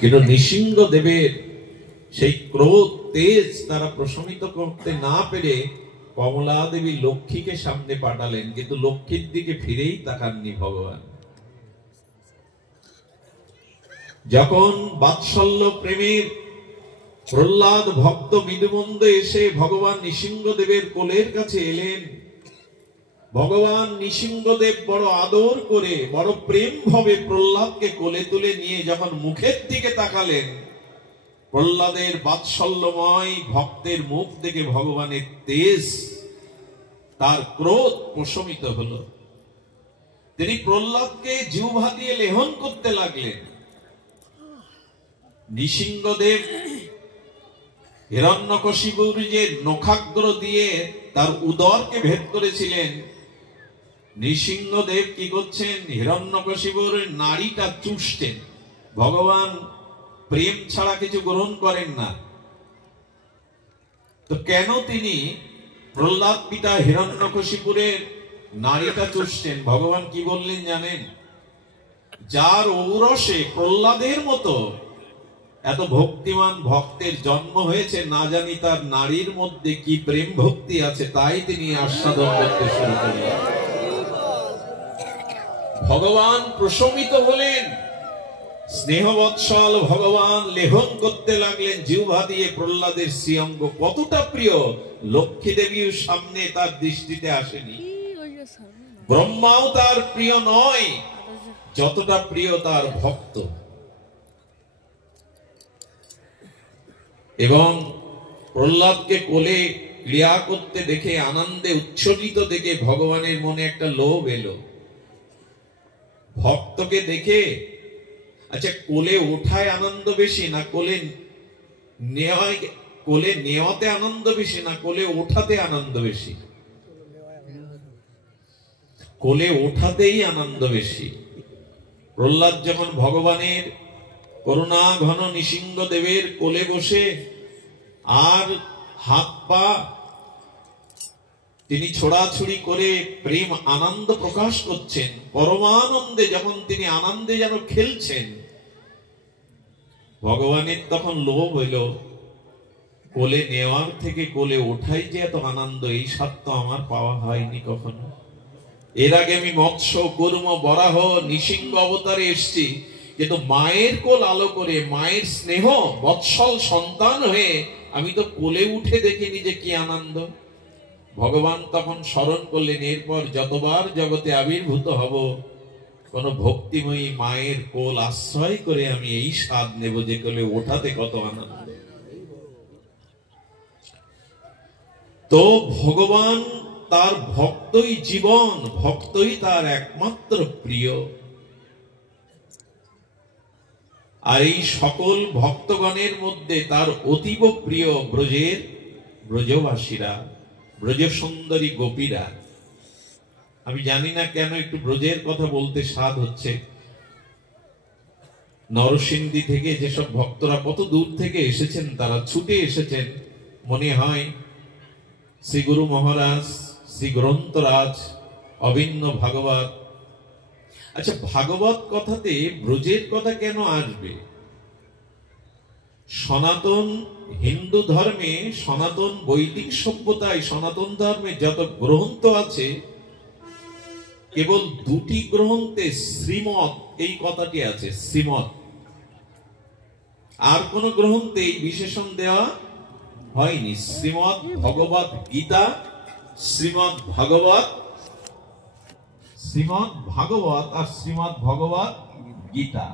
কিন্তু নৃসিংহদেবের সেই ক্রোধ তেজ তারা প্রশমিত করতে না পেরে কমলা দেবী লক্ষ্মীকে সামনে পাঠালেন, কিন্তু লক্ষ্মীর দিকে ফিরেই তাকাননি ভগবান। যখন বাৎসল্য প্রেমের প্রহ্লাদ ভক্ত মৃদুমন্দ এসে ভগবান নৃসিংহদেবের কোলের কাছে এলেন, ভগবান নৃসিংহদেব বড় আদর করে বড় প্রেম ভাবে প্রহ্লাদকে কোলে তুলে নিয়ে যখন মুখের দিকে তাকালেন, প্রহ্লাদের বাৎসল্যময় ভক্তের মুখ দেখে ভগবানের তেজ, তার ক্রোধ প্রশমিত হলো। তিনি প্রহ্লাদকে জিহ্বা দিয়ে লেহন করতে লাগলেন। নৃসিংহদেব হিরণ্যকশিপুর যে নখাগ্র দিয়ে তার উদরকে ভেদ করেছিলেন, নৃসিংহদেব কি করছেন, হিরণ্যকশিপুর নাড়িটা চুষতেন। ভগবান প্রেম ছাড়া কিছু গ্রহণ করেন না, তো কেন তিনি প্রহ্লাদ পিতা হিরণ্যকশিপুরের নাড়িটা চুষতেন? ভগবান কি বললেন জানেন? যার ঔরসে প্রহ্লাদের মতো এত ভক্তিমান ভক্তের জন্ম হয়েছে, না জানি তার নারীর মধ্যে কি প্রেম ভক্তি আছে, তাই তিনি আস্বাদন করতে শুরু করলেন। ভগবান প্রশমিত হলেন, স্নেহবৎসল ভগবান লেহন করতে লাগলেন জিহ্বা দিয়ে প্রহ্লাদের শ্রীঅঙ্গ। কতটা প্রিয়, লক্ষ্মী দেবীর সামনে তার দৃষ্টিতে আসেনি। ব্রহ্মাও তার প্রিয় নয় যতটা প্রিয় তার ভক্ত। এবং প্রহ্লাদকে কোলে ক্রিয়া করতে দেখে, আনন্দে উচ্ছ্বসিত দেখে ভগবানের মনে একটা লোভ এলো। ভক্তকে দেখে, আচ্ছা কোলে ওঠায় আনন্দ বেশি না কোলে নেওয়ায়, কোলে নেওয়াতে আনন্দ বেশি না কোলে ওঠাতে আনন্দ বেশি? কোলে ওঠাতেই আনন্দ বেশি। প্রহ্লাদ যখন ভগবানের করুণা ঘন নৃসিংহদেবের কোলে বসে আর হাত পা তিনি ছোড়াছুড়ি করে প্রেম আনন্দ প্রকাশ করছেন, পরমানন্দে যখন তিনি আনন্দে যেন খেলছেন, ভগবানের তখন লোভ হইল, কোলে নেওয়ার থেকে কোলে ওঠাই যে এত আনন্দ, এই স্বাদ তো আমার পাওয়া হয়নি কখনো। এর আগে আমি মৎস্য কুর্ম বরাহ নৃসিংহ অবতারে এসছি, কিন্তু মায়ের কোল আলো করে মায়ের স্নেহ বৎসল সন্তান হয়ে আমি তো কোলে উঠে দেখিনি যে কি আনন্দ। ভগবান তখন স্মরণ করলেন, এরপর যতবার জগতে আবির্ভূত হব, কোন ভক্তিময়ী মায়ের কোল আশ্রয় করে আমি এই স্বাদ নেব যে কোলে ওঠাতে কত আনন্দ। তো ভগবান তার ভক্তই জীবন, ভক্তই তার একমাত্র প্রিয়। আর এই সকল ভক্তগণের মধ্যে তার অতীব প্রিয় ব্রজের ব্রজবাসীরা, ব্রজ সুন্দরী গোপীরা। আমি জানি না কেন একটু ব্রজের কথা বলতে স্বাদ হচ্ছে। নরসিংদী থেকে যেসব ভক্তরা কত দূর থেকে এসেছেন, তারা ছুটে এসেছেন, মনে হয় শ্রী গুরু মহারাজ, শ্রী গ্রন্থরাজ, অভিন্ন ভাগবত। আচ্ছা, ভাগবত কথাতে ব্রজের কথা কেন আসবে? সনাতন হিন্দু ধর্মে, সনাতন বৈদিক সভ্যতায়, সনাতন ধর্মে যত গ্রন্থ আছে, কেবল দুটি গ্রন্থে শ্রীমৎ এই কথাটি আছে, শ্রীমৎ। আর কোন গ্রন্থে এই বিশেষণ দেওয়া হয়নি। শ্রীমৎ ভগবত গীতা, শ্রীমৎ ভাগবত, শ্রীমৎ ভাগবত আর শ্রীমৎ ভগবত গীতা।